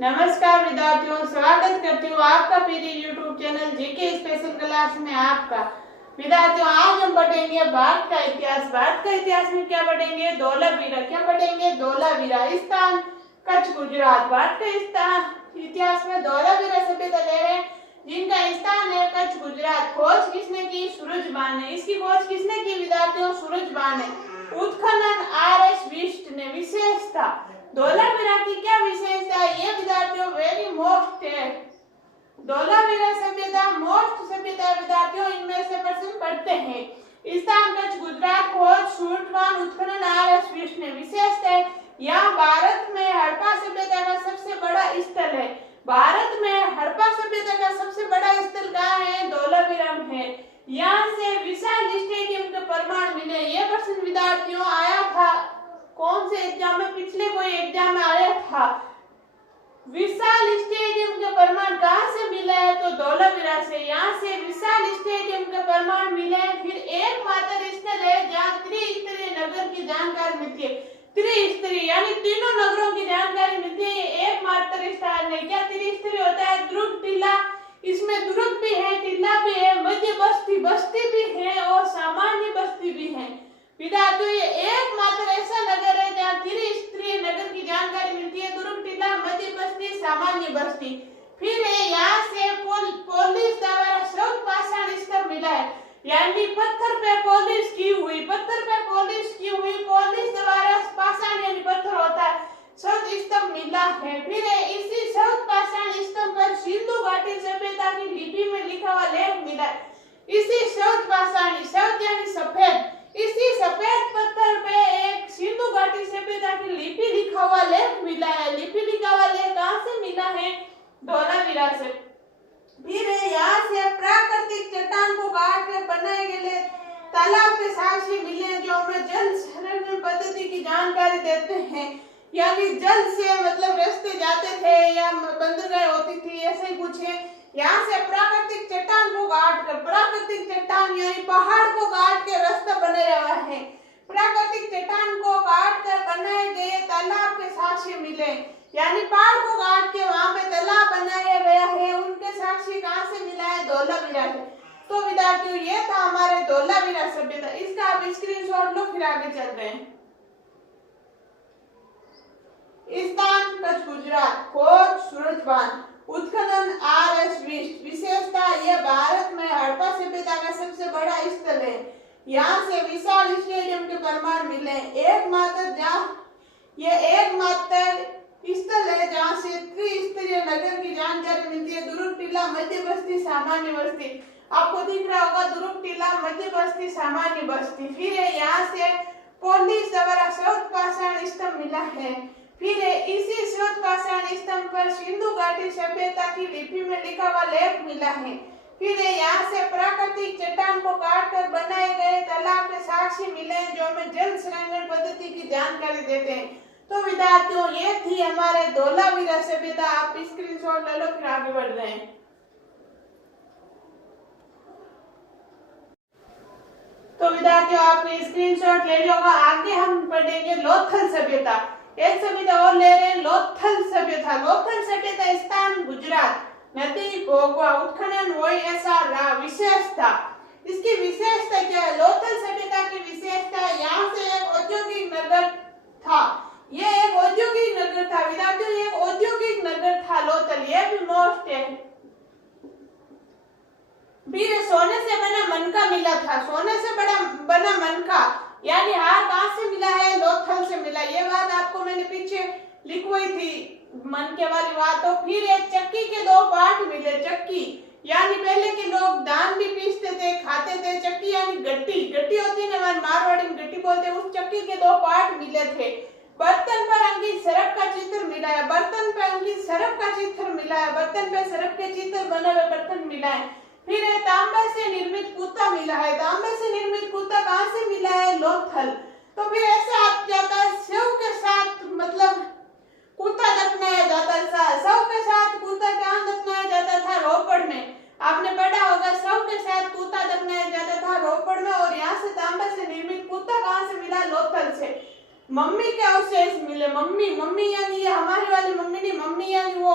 नमस्कार विद्यार्थियों, स्वागत करती हूँ आपका मेरे YouTube channel GK special class में आपका। विद्यार्थियों, आज हम पढ़ेंगे भारत का इतिहास। भारत का इतिहास में क्या पढ़ेंगे? धोलावीरा। क्या पढ़ेंगे? धोलावीरा स्थान कच्छ गुजरात। भारत का इतिहास में धोलावीरा सभ्यता ले रहे हैं जिनका स्थान है कच्छ गुजरात। खोज किसने की? सूरजबान ने। इसकी खोज किसने की विद्यार्थियों? सूरजबान ने। उत्खनन RS बिष्ट ने। विशेषता धोलावीरा की क्या विशेषता है? ये विद्यार्थियों वेरी मोस्ट है। धोलावीरा सभ्यता मोस्ट सभ्यता है विद्यार्थियों, इनमें से प्रश्न पढ़ते हैं। स्थान कच्छ गुजरात। खोज सूरजबान। उत्खनन RS बिष्ट ने। विशेषता है यहाँ भारत में हड़प्पा सभ्यता का सबसे बड़ा स्थल है। भारत में हड़प्पा सभ्यता का सबसे बड़ा स्थल कहाँ है? धोलावीरा में है। यहाँ से विशाल स्टेडियम के प्रमाण मिले। ये प्रश्न विद्यार्थियों आया था कौन से एग्जाम में? पिछले कोई एग्जाम में आया था। विशाल स्टेडियम के प्रमाण कहाँ से मिला है? तो धोलावीरा से। यहाँ से विशाल स्टेडियम के प्रमाण मिले हैं। फिर एकमात्र स्थल है जहाँ त्रिस्तरीय नगर की जानकारी मिलती है। त्रिस्तरीय यानी तीनों नगरों की जानकारी मिलती है। एकमात्र स्थान है। क्या त्रिस्तरीय होता है? दुर्ग, टीला, इसमें दुर्ग भी है, टीला भी है, मध्य बस्ती, बस्ती भी है और सामान्य बस्ती भी है। विद्यार्थियों, ये एकमात्र ऐसा नगर है जहाँ त्रिस्तरीय नगर की जानकारी मिलती है। दुर्ग, टीला, मध्य बस्ती, सामान्य बस्ती। फिर यहाँ से पोलिस द्वारा स्रोत पाषाण स्तंभ मिला है, यानी पत्थर पे पॉलिश की हुई, पत्थर पे पॉलिश की हुई पोलिस द्वारा पाषाण यानी पत्थर होता है, स्रोत स्तंभ मिला है। फिर इसी स्रोत पाषाण स्तंभ पर सिंधु घाटी सभ्यता की लिपि में लिखा हुआ लेख मिला है। इसी स्रोत पाषाण, स्रोत यानी सफेद, इसी सफेद पत्थर पे एक सिंधु घाटी सभ्यता की लिपि लिखा हुआ लेख मिला है। लिपि लिखा हुआ लेख कहाँ से मिला है? धोलावीरा से। फिर यहाँ से प्राकृतिक चट्टान को काट कर बनाए गए तालाब के साक्ष्य मिले जो हमें जल संरक्षण पद्धति की जानकारी देते हैं। यानी जल से मतलब रास्ते जाते थे या बंदरगाह होती थी, ऐसे ही कुछ है। यहाँ से प्राकृतिक चट्टान को काट कर, प्राकृतिक चट्टान यानी पहाड़ को काट के रास्ता बनाया हुआ है। प्राकृतिक चट्टान को काट कर बनाए गए तालाब के साक्ष्य मिले, यानी पहाड़ को काट के वहां पे तालाब बनाया गया है। उनके साक्ष्य कहाँ से मिला है? धोलावीरा से। तो विद्यार्थियों, ये था हमारे धोलावीरा सभ्यता। इसका आप स्क्रीनशॉट लो, फिर आगे चल रहे हैं। स्थान कच्छ गुजरात। खोज सूरजबान। उत्खनन RS बिष्ट। विशेषता यह भारत में हड़प्पा सभ्यता का सबसे बड़ा स्थल है। यहाँ से विशाल स्टेडियम के प्रमाण मिले। एकमात्र स्थल है जहाँ से त्रिस्तरीय नगर की जानकारी मिलती है। दुर्ग, टीला, मध्य बस्ती, सामान्य बस्ती। आपको दिख रहा होगा दुर्ग, टीला, मध्य बस्ती, सामान्य बस्ती। फिर यहाँ से पोलिस द्वारा स्रोत पाषाण स्तंभ मिला है। फिर इसी स्रोत पाषाण स्तंभ पर सिंधु घाटी सभ्यता की लिपि में लिखा हुआ लेख मिला है। फिर यहाँ से प्राकृतिक चट्टान को काट कर बनाए गए तालाब के साक्ष्य मिले जो हमें जल संरक्षण पद्धति की जानकारी देते हैं। तो विद्यार्थियों, ये थी हमारे धोलावीरा सभ्यता। आप स्क्रीनशॉट ले लो, फिर आगे बढ़ रहे हैं। तो विद्यार्थियों, आपने स्क्रीनशॉट ले लिया होगा। आगे हम पढ़ेंगे लोथल सभ्यता। एक सभ्यता और ले रहे हैं, लोथल सभ्यता। लोथल सभ्यता स्थान गुजरात। नदी भोगवा। उत्खनन OSR। विशेषता, इसकी विशेषता क्या है? लोथल सभ्यता की विशेषता यहाँ से एक औद्योगिक नगर था। ये एक औद्योगिक नगर था विद्यार्थियों, ये एक औद्योगिक नगर था लोथल। ये भी मोस्ट है। फिर सोने से बना मनका मिला था। सोने से बना मनका यानी हार कहाँ से मिला है? लोथल से मिला। ये बात आपको मैंने पीछे लिखवाई थी, मनके वाली बात। तो फिर एक चक्की के 2 पार्ट मिले। चक्की यानी पहले के लोग धान भी पीसते थे, खाते थे। चक्की यानी गट्टी, गट्टी होती है ना, मारवाड़ी में गट्टी बोलते हैं। उस चक्की के 2 पार्ट मिले थे। बर्तन पर अंकित सरफ का चित्र मिला है। बर्तन पर अंकित सरफ का चित्र मिला है। बर्तन पे सरफ के चित्र बने हुए बर्तन मिला है। फिर तांबे से निर्मित कुत्ता मिला है। तांबे से निर्मित कुत्ता कहाँ से मिला है? लोथल। तो फिर ऐसे आप जाता है सेव के साथ मतलब कुत्ता दफनाया जाता था। शव के साथ कुत्ता कहाँ दफनाया जाता था? रोपड़ में। आपने पढ़ा होगा, शव के साथ कुत्ता दफनाया जाता था रोपड़ में। और यहाँ से तांबे से निर्मित कुत्ता कहाँ से मिला? लोथल से। मम्मी के अवशेष मिले। मम्मी यानी ये हमारी वाली मम्मी नहीं, मम्मी यानी वो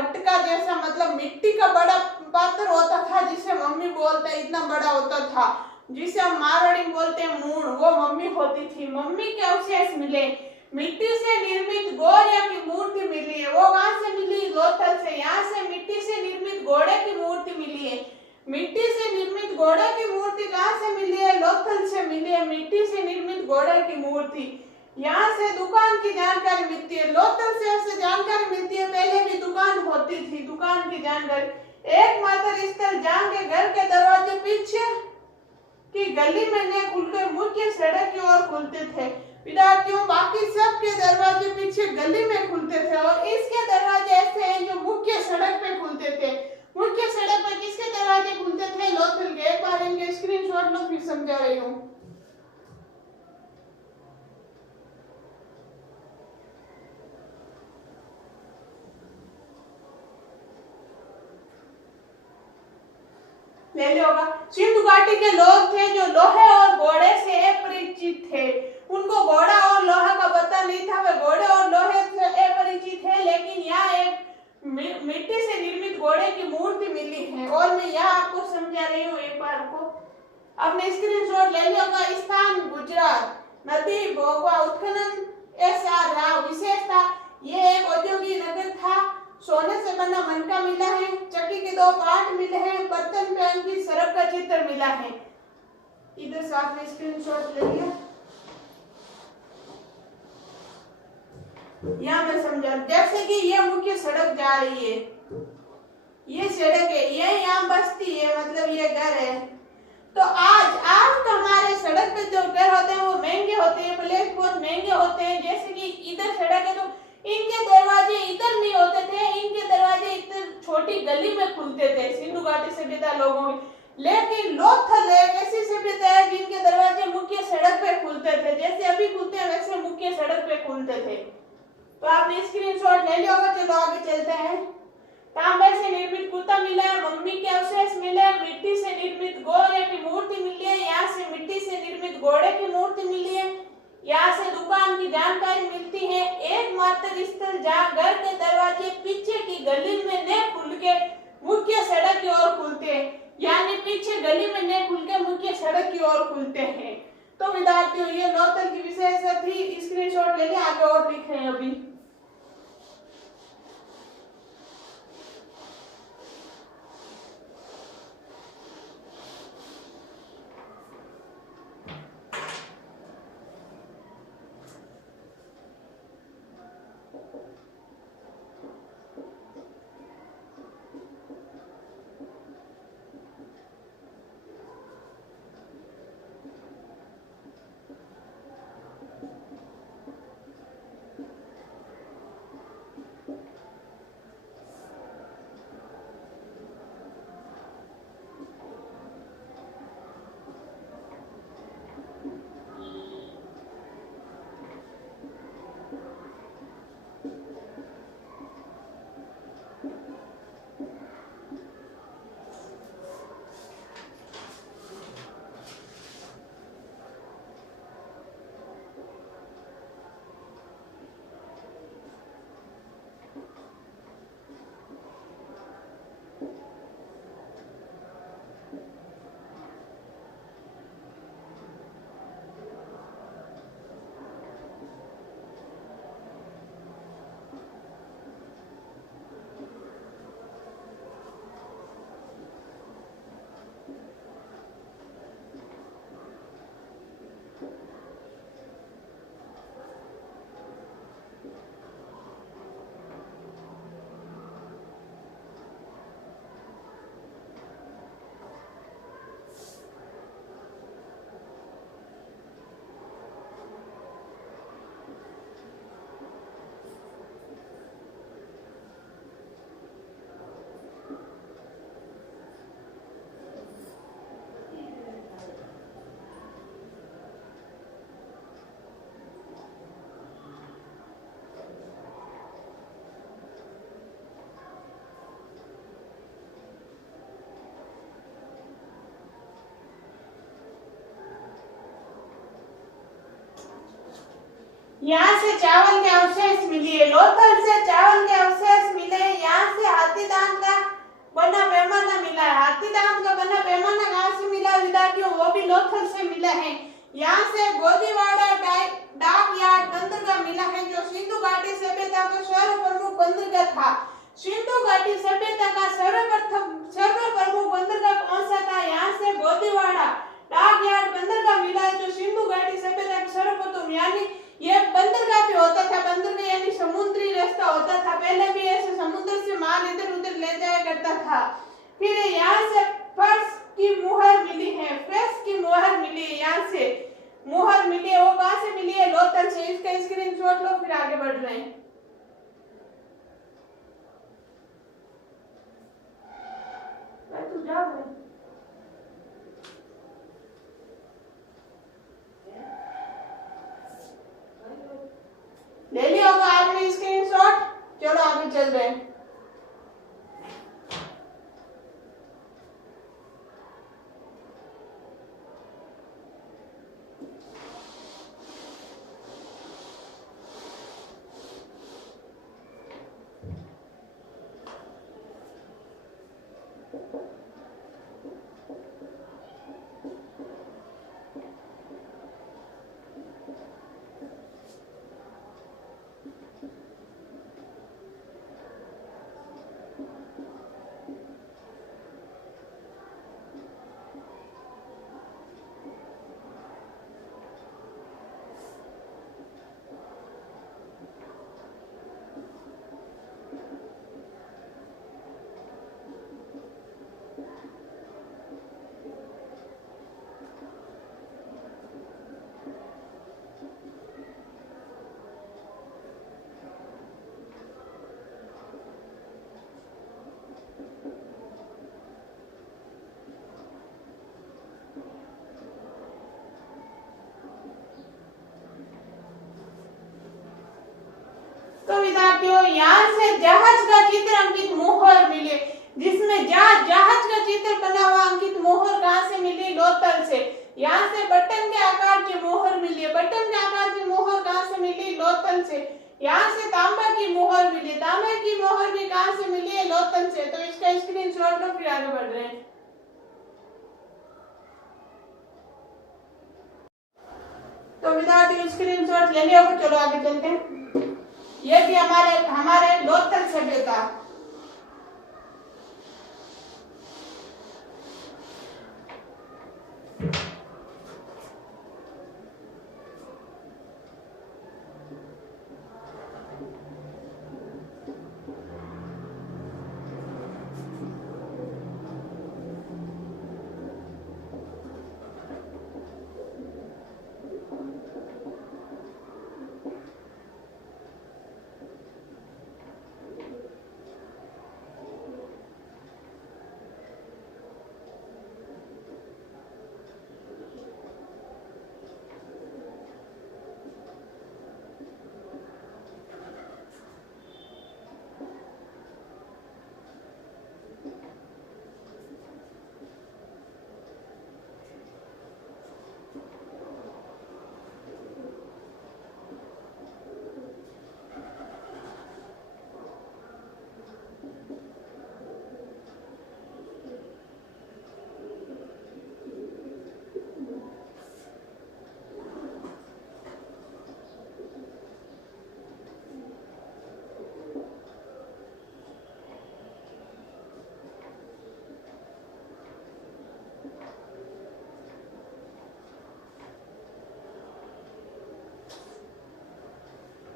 मटका जैसा, मतलब मिट्टी का बड़ा पात्र होता था जिसे मम्मी बोलते इतना बड़ा होता था, जिसे हम मारवाड़ी में बोलते हैं मूण, वो मम्मी होती थी। मम्मी के अवशेष मिले, मिट्टी से निर्मित गौरिया की मूर्ति मिली है। वो कहां से मिली? लोथल से। यहाँ से मिट्टी से निर्मित घोड़े की मूर्ति मिली है। मिट्टी से निर्मित घोड़े की मूर्ति कहां से मिली है? लोथल से मिली है मिट्टी से निर्मित घोड़े की मूर्ति। यहाँ से दुकान की जानकारी मिलती है। लोथल से जानकारी मिलती है, पहले भी दुकान होती थी, दुकान की जानकारी। एकमात्र स्थल जहाँ के घर के दरवाजे पीछे की गली में न खुलकर मुख्य सड़क की ओर खुलते थे। विद्यार्थियों, बाकी सबके दरवाजे पीछे गली में खुलते थे और इसके दरवाजे ऐसे हैं जो मुख्य सड़क पे खुलते थे। मुख्य सड़क पर किसके दरवाजे खुलते थे? लोथल के। एक बार इनके स्क्रीनशॉट लो, फिर समझा रही हूँ। ले लिया होगा। सिंधु घाटी के लोग थे जो लोहे और घोड़े से अपरिचित थे। उनको घोड़ा और लोहा का पता नहीं था, वे घोड़े और लोहे से अपरिचित थे। लेकिन यहाँ एक मिट्टी से निर्मित घोड़े की मूर्ति मिली है और मैं यहाँ आपको समझा रही हूँ। एक बार को अपने स्क्रीनशॉट ले लिया होगा। स्थान गुजरात, नदी भोगवा, उत्खनन SR राव। विशेषता, ये एक औद्योगिक नगर था। सोने से बना मनका मिला है, चक्की के 2 पार्ट मिले हैं, बर्तन पैन की सरक का चित्र मिला है। इधर से आपने स्क्रीनशॉट ले लिया। यहाँ मैं समझा, जैसे कि ये मुख्य सड़क जा रही है, ये सड़क है, ये यहाँ बस्ती है, मतलब ये घर है। तो आज तो हमारे सड़क पे जो घर होते हैं वो महंगे होते हैं, प्लेस बहुत महंगे होते हैं। जैसे कि इधर सड़क है तो इनके दरवाजे इधर नहीं होते थे, इनके दरवाजे इधर छोटी गली में खुलते थे सिंधु घाटी सभ्यता लोगों में। लेकिन लोथल एक ऐसी सभ्यता है जिनके दरवाजे मुख्य सड़क पे खुलते थे, जैसे अभी खुलते हैं वैसे मुख्य सड़क पे खुलते थे। तो आपने स्क्रीनशॉट ले लिया होगा। चलो आगे चलते हैं। तांबे से निर्मित कुत्ता मिला है, मम्मी के अवशेष मिले, मिट्टी से निर्मित गौरिया की मूर्ति मिली है। यहाँ से मिट्टी से निर्मित घोड़े की मूर्ति मिली है। यहाँ से दुकान की जानकारी मिलती है। एकमात्र स्थल जहाँ घर के दरवाजे पीछे की गली में न खुल के मुख्य सड़क की ओर खुलते हैं, यानी पीछे गली में न खुल के मुख्य सड़क की ओर खुलते हैं। तो विद्यार्थियों, ये लोथल की विशेषता थी। स्क्रीनशॉट ले लिया, आगे और लिख रहे हैं अभी। यहाँ से चावल के अवशेष मिले, लोथल से चावल के अवशेष मिले। यहाँ से लोथल से मिला है। यहाँ से गोदीवाड़ा डाक यार्ड बंदरगाह मिला है जो सिंधु घाटी सभ्यता का सर्वप्रमुख बंदरगाह था। सिंधु घाटी सभ्यता का सर्वप्रमुख बंदरगाह कौन सा था? यहाँ से गोदीवाड़ा डाक यार्ड बंदरगाह मिला है जो सिंधु घाटी सभ्यता का सर्वप्रथम, यानी ये बंदरगाह पे होता था। बंदरगाह यानी समुद्री रास्ता होता था, पहले भी ऐसे समुद्र से माल इधर उधर ले जाया करता था। फिर यहाँ से फर्श की मुहर मिली है, फ्रेश की मुहर मिली है, यहाँ से मुहर मिली है, वो कहाँ से मिली है? लोथल से। इसका स्क्रीनशॉट लो, फिर आगे बढ़ रहे हैं। तू जा भाई। ले लिया होगा आपने स्क्रीनशॉट। चलो आगे चल रहे हैं। तो विद्यार्थियों, यहाँ से जहाज का चित्र अंकित मोहर मिले, जिसमें जहाज का चित्र बना हुआ अंकित मोहर कहाँ से मिली? लोथल से। यहाँ से बटन के आकार की मोहर मिली है, बटन के आकार की मोहर कहाँ से मिली? लोथल से। यहाँ से तांबा की मोहर मिली, तांबे की मोहर भी कहाँ से मिली है? लोथल से। तो इसका स्क्रीनशॉट लो, फिर आगे बढ़ रहे हैं। तो विद्यार्थियों, स्क्रीनशॉट ले लिया, चलो आगे चलते हैं। ये भी हमारे लोथल सभ्यता।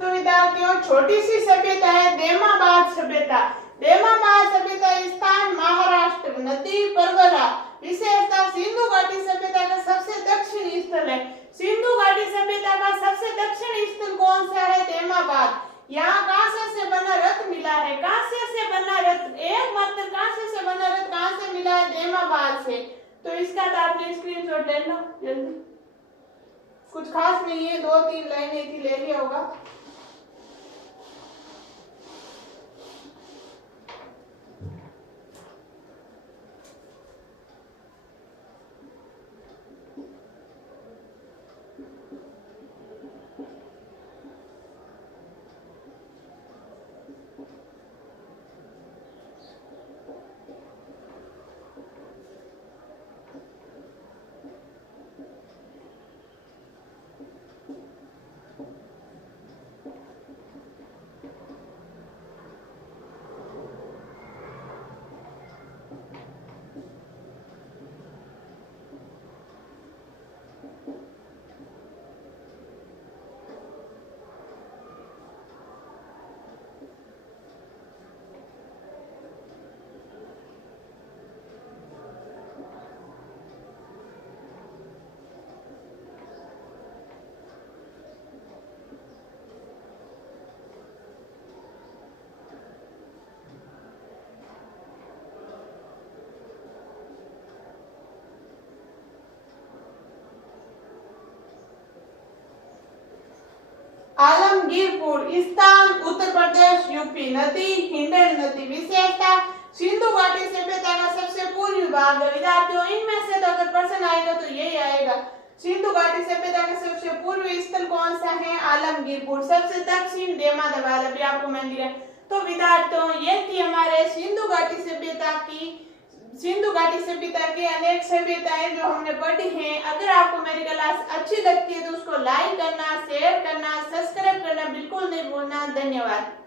विद्यार्थियों, छोटी सी सभ्यता है देमाबाद सभ्यता। देमाबाद सभ्यता स्थान महाराष्ट्र, नदी परवरा। विशेषता सिंधु घाटी सभ्यता का सबसे दक्षिणी स्थल है। सिंधु घाटी सभ्यता का सबसे दक्षिणी स्थल कौन सा है? देमाबाद। यहाँ कांसे से बना रथ मिला है, कांसे से बना रथ, एकमात्र कांसे से बना रथ कहाँ से मिला है? देमाबाद से। तो इसका तो आपने स्क्रीनशॉट ले लो जल्दी, कुछ खास नहीं है, 2-3 लाइनें थी, ले लिया होगा। आलमगीरपुर स्थान उत्तर प्रदेश यूपी। नदी हिंडन नदी। विशेषता सिंधु घाटी सभ्यता का सबसे पूर्वी भाग है। विद्यार्थियों इनमें से तो अगर प्रश्न आएगा तो यही आएगा। सिंधु घाटी सभ्यता का सबसे पूर्वी स्थल कौन सा है? आलमगीरपुर। सबसे दक्षिण देमादवाल, अभी आपको मैं दिया। तो विद्यार्थियों ये थी हमारे सिंधु घाटी सभ्यता की अनेक सभ्यताएं जो हमने पढ़ी हैं। अगर आपको मेरी क्लास अच्छी लगती है तो उसको लाइक करना, शेयर करना, सब्सक्राइब करना बिल्कुल नहीं भूलना। धन्यवाद।